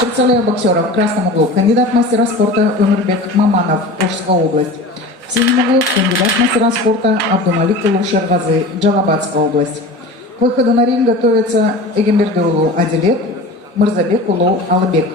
Представляю боксера в красном углу. Кандидат мастера спорта Өмірбек Маманов, Ошская область. В синем углу кандидат мастера спорта Абдумалик Шервазы, Джалабадская область. К выходу на ринг готовится Эгембердиулу Адилет, Мырзабек Улу Алыбек.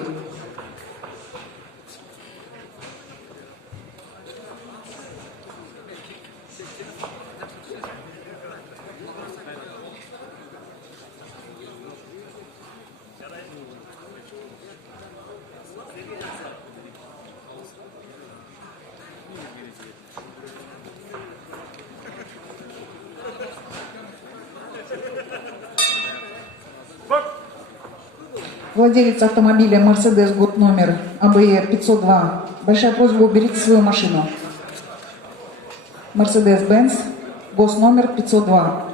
Владелец автомобиля Mercedes год номер АБЕ 502. Большая просьба, уберите свою машину. Mercedes-Benz, госномер 502.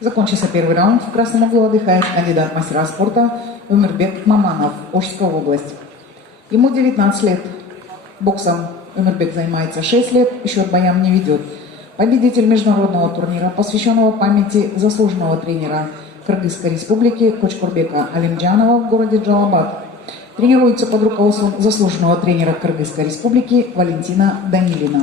Закончился первый раунд. В красном углу отдыхает кандидат мастера спорта Өмірбек Маманов, Ошская область. Ему 19 лет. Боксом Өмірбек занимается 6 лет, счет боям не ведет. Победитель международного турнира, посвященного памяти заслуженного тренера Кыргызской республики Кочкурбека Алимджанова в городе Джалабад. Тренируется под руководством заслуженного тренера Кыргызской республики Валентина Данилина.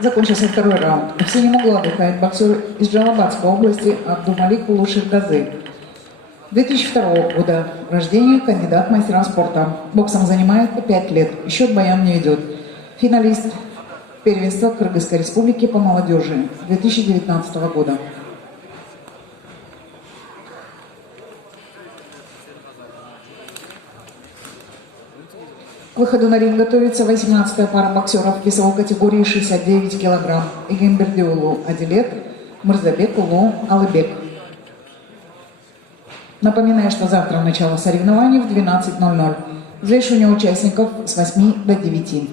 Закончился второй раунд. В синем углу отдыхает боксер из Джалабадской области Абдумалик Улуширгазы. 2002 года рождения, кандидат в мастера спорта. Боксом занимает 5 лет. Счет боям не ведет. Финалист первенства Кыргызской республики по молодежи 2019 года. К выходу на ринг готовится 18-я пара боксеров весовой категории 69 кг. Игембердиулу Адилет, Мырзабек Улу Алыбек. Напоминаю, что завтра начало соревнований в 12:00. Взвешивание участников с 8 до 9.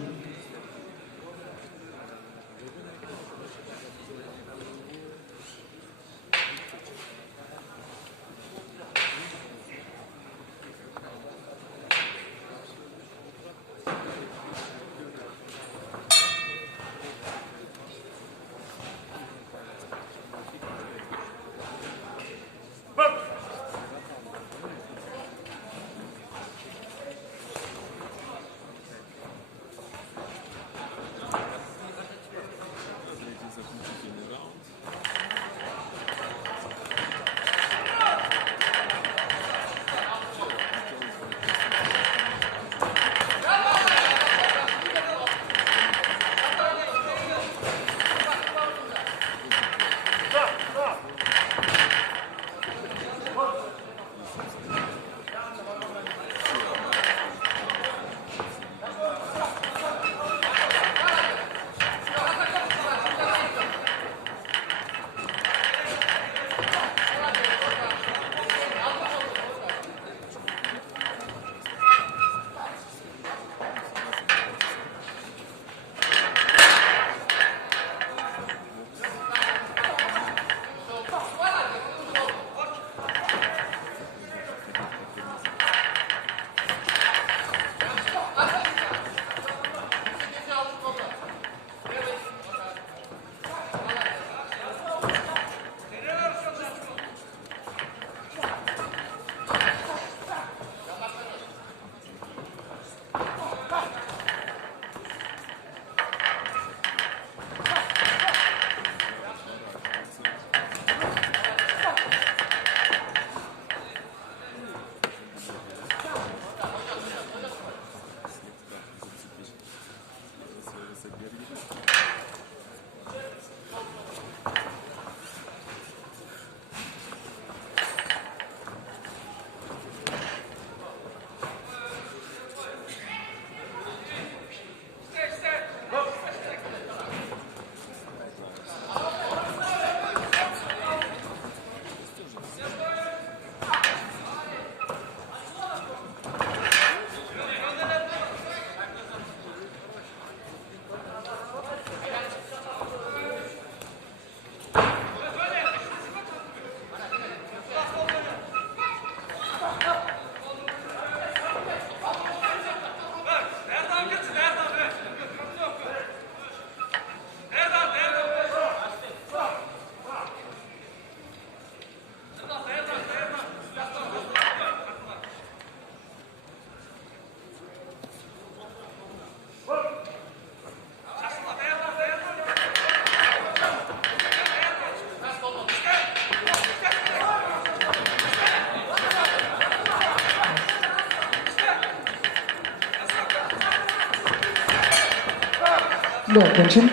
Бой окончен.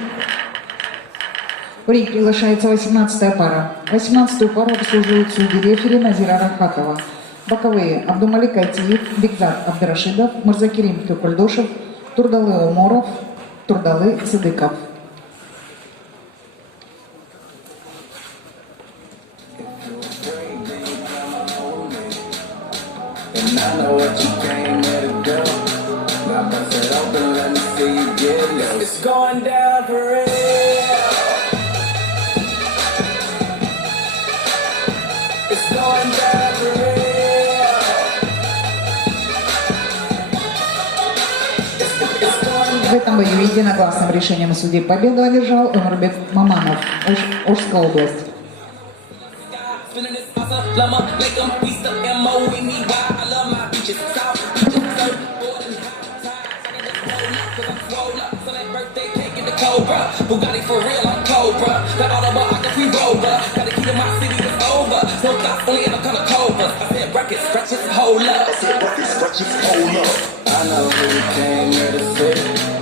В ринг приглашается 18-я пара. 18-ю пару обслуживает судьи рефери Назира Рахатова. Боковые: Абдумалик Айтиев, Бекзат Абдрашидов, Мырзакерим Тюкульдошев, Турдалы Уморов, Турдалы Сыдыков. Going down for real. It's going down for real. В этом бою единогласным решением судей победу одержал Умурбек Маманов, Ошская область. cause I'm swole up. So that birthday cake in the Cobra. Bugatti for real, I'm Cobra. Got all the biography rover. Got the key to my city, it's over. Smoked out only in a kind of Cobra. I said records, scratches, hold up. I know who came here to sit.